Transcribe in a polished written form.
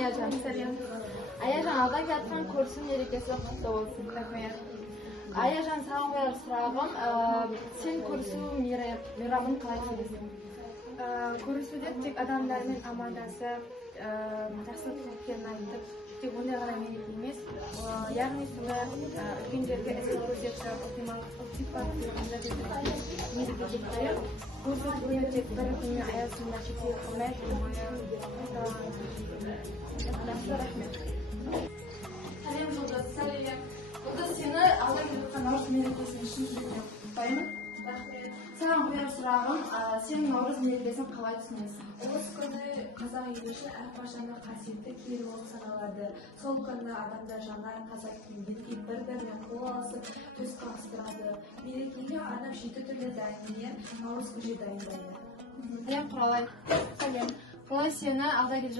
Аяжан. Сәлем. Аяжан, алда келатқан көрсін мерекесі құтты болсын. Рахмет. Аяжан, саған қояр сұрағым, сен көрісу мейрамын қалай көресің? Көрісуде тек адамдармен амандасып, жақсылық тілектерін айтып, тек ондай ғана мереке емес, яғни сені үлкендерге ізет көрсетіп, мереке деп қойып, көрісу күні тек бір күні аясында шектеу қылмай, рахмет. Сәлем Жұлдыз, сәлем. Жұлдыз, сені алда келатқан наурыз мерекесін шын жүректен құттықтаймын. Рахмет. Саған қояр сұрағым, сен наурыз мерекесін қалай түсінесің? Осы күні қазақ елі үшін әрқашанда қасиетті күн болып саналады. Сол күні адамдар жаңа қазақ киімдерге бір-бірімен қол алысып, төс қағыстырады. Мерекеге адам 7 түрлі дайынмен наурыз көже дайындайды. Сәлем, Құралай. Сәлем. Құралай, сені алда келе